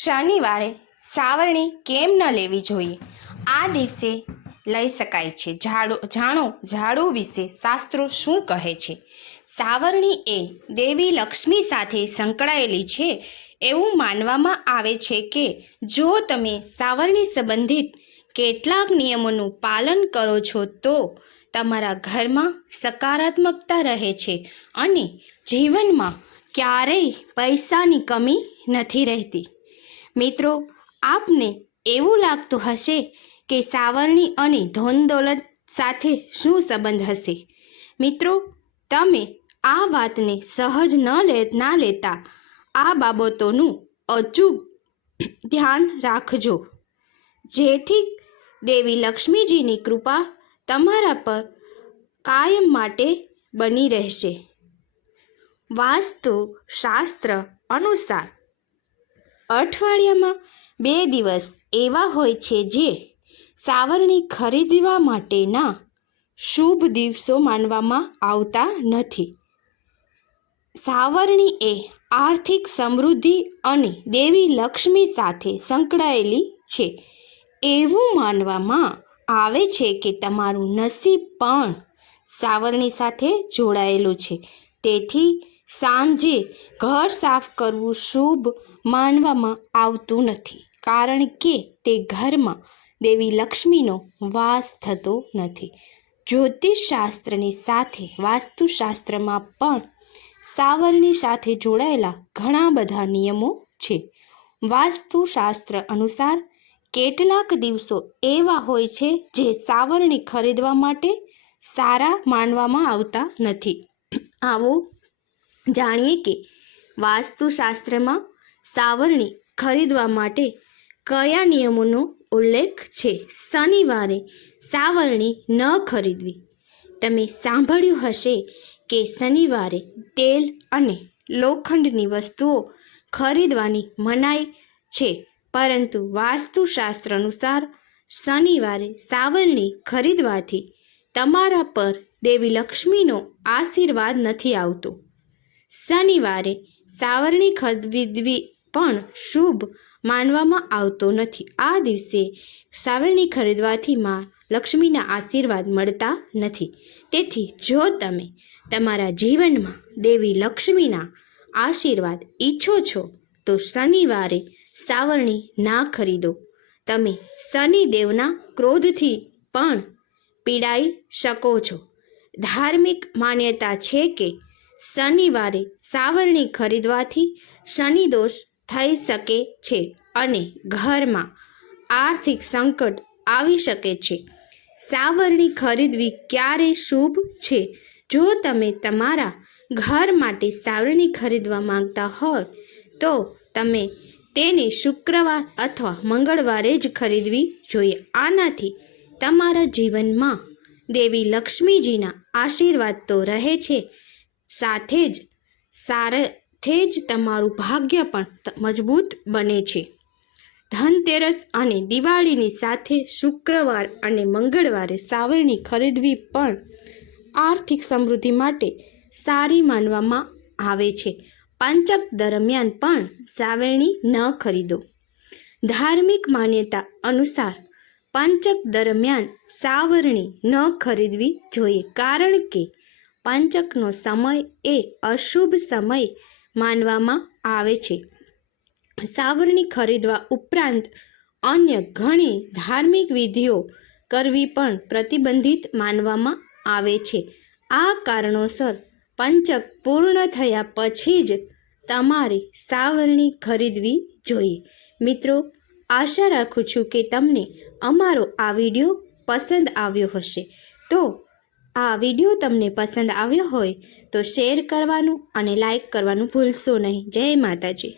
શનિવારે સાવરણી કેમ ન લેવી જોઈએ? આ દિવસે લઈ શકાય છે. જાણો ઝાડુ વિશે શાસ્ત્રો શું કહે છે. સાવરણી એ દેવી લક્ષ્મી સાથે સંકળાયેલી છે. એવું માનવામાં આવે છે કે જો તમે સાવરણી સંબંધિત કેટલાક નિયમોનું પાલન કરો છો તો તમારા ઘરમાં સકારાત્મકતા રહે છે અને જીવનમાં ક્યારેય પૈસાની કમી નથી રહેતી. મિત્રો, આપને એવું લાગતું હશે કે સાવરણી અને ધન દોલત સાથે શું સંબંધ હશે? મિત્રો, તમે આ વાતને સહજ ના લેતા આ બાબતોનું અચૂક ધ્યાન રાખજો, જેથી દેવી લક્ષ્મીજીની કૃપા તમારા પર કાયમ માટે બની રહેશે. વાસ્તુ શાસ્ત્ર અનુસાર અઠવાડિયામાં 2 દિવસ એવા હોય છે જે સાવરણી ખરીદવા માટેના શુભ દિવસો માનવામાં આવતા નથી. સાવરણી એ આર્થિક સમૃદ્ધિ અને દેવી લક્ષ્મી સાથે સંકળાયેલી છે. એવું માનવામાં આવે છે કે તમારું નસીબ પણ સાવરણી સાથે જોડાયેલું છે. તેથી સાંજે ઘર સાફ કરવું શુભ માનવામાં આવતું નથી, કારણ કે તે ઘરમાં દેવી લક્ષ્મીનો વાસ થતો નથી. જ્યોતિષશાસ્ત્રની સાથે વાસ્તુશાસ્ત્રમાં પણ સાવરણી સાથે જોડાયેલા ઘણા બધા નિયમો છે. વાસ્તુશાસ્ત્ર અનુસાર કેટલાક દિવસો એવા હોય છે જે સાવરણી ખરીદવા માટે સારા માનવામાં આવતા નથી. આવો જાણીએ કે વાસ્તુશાસ્ત્રમાં સાવરણી ખરીદવા માટે કયા નિયમોનો ઉલ્લેખ છે. શનિવારે સાવરણી ન ખરીદવી. તમે સાંભળ્યું હશે કે શનિવારે તેલ અને લોખંડની વસ્તુઓ ખરીદવાની મનાઈ છે, પરંતુ વાસ્તુશાસ્ત્ર અનુસાર શનિવારે સાવરણી ખરીદવાથી તમારા પર દેવી લક્ષ્મીનો આશીર્વાદ નથી આવતો. શનિવારે સાવરણી ખરીદવી પણ શુભ માનવામાં આવતો નથી. આ દિવસે સાવરણી ખરીદવાથી માં લક્ષ્મીના આશીર્વાદ મળતા નથી. તેથી જો તમે તમારા જીવનમાં દેવી લક્ષ્મીના આશીર્વાદ ઈચ્છો છો તો શનિવારે સાવરણી ના ખરીદો. તમે શનિદેવના ક્રોધથી પણ પીડાઈ શકો છો. ધાર્મિક માન્યતા છે કે શનિવારે સાવરણી ખરીદવાથી શનિદોષ થઈ શકે છે અને ઘરમાં આર્થિક સંકટ આવી શકે છે. સાવરણી ખરીદવી ક્યારે શુભ છે? જો તમે તમારા ઘર માટે સાવરણી ખરીદવા માંગતા હોય તો તમે તેને શુક્રવાર અથવા મંગળવારે જ ખરીદવી જોઈએ. આનાથી તમારા જીવનમાં દેવી લક્ષ્મીજીના આશીર્વાદ તો રહે છે, સાથે જ તમારું ભાગ્ય પણ મજબૂત બને છે. ધનતેરસ અને દિવાળીની સાથે શુક્રવાર અને મંગળવારે સાવરણી ખરીદવી પણ આર્થિક સમૃદ્ધિ માટે સારી માનવામાં આવે છે. પાંચક દરમિયાન પણ સાવરણી ન ખરીદો. ધાર્મિક માન્યતા અનુસાર પાંચક દરમિયાન સાવરણી ન ખરીદવી જોઈએ, કારણ કે પાંચકનો સમય એ અશુભ સમય માનવામાં આવે છે. સાવરણી ખરીદવા ઉપરાંત અન્ય ઘણી ધાર્મિક વિધિઓ કરવી પણ પ્રતિબંધિત માનવામાં આવે છે. આ કારણોસર પંચક પૂર્ણ થયા પછી જ તમારે સાવરણી ખરીદવી જોઈએ. મિત્રો, આશા રાખું છું કે તમને અમારો આ વિડીયો પસંદ આવ્યો હશે. તો આ વિડીયો તમને પસંદ આવ્યો હોય તો શેર કરવાનું અને લાઈક કરવાનું ભૂલશો નહીં. જય માતાજી.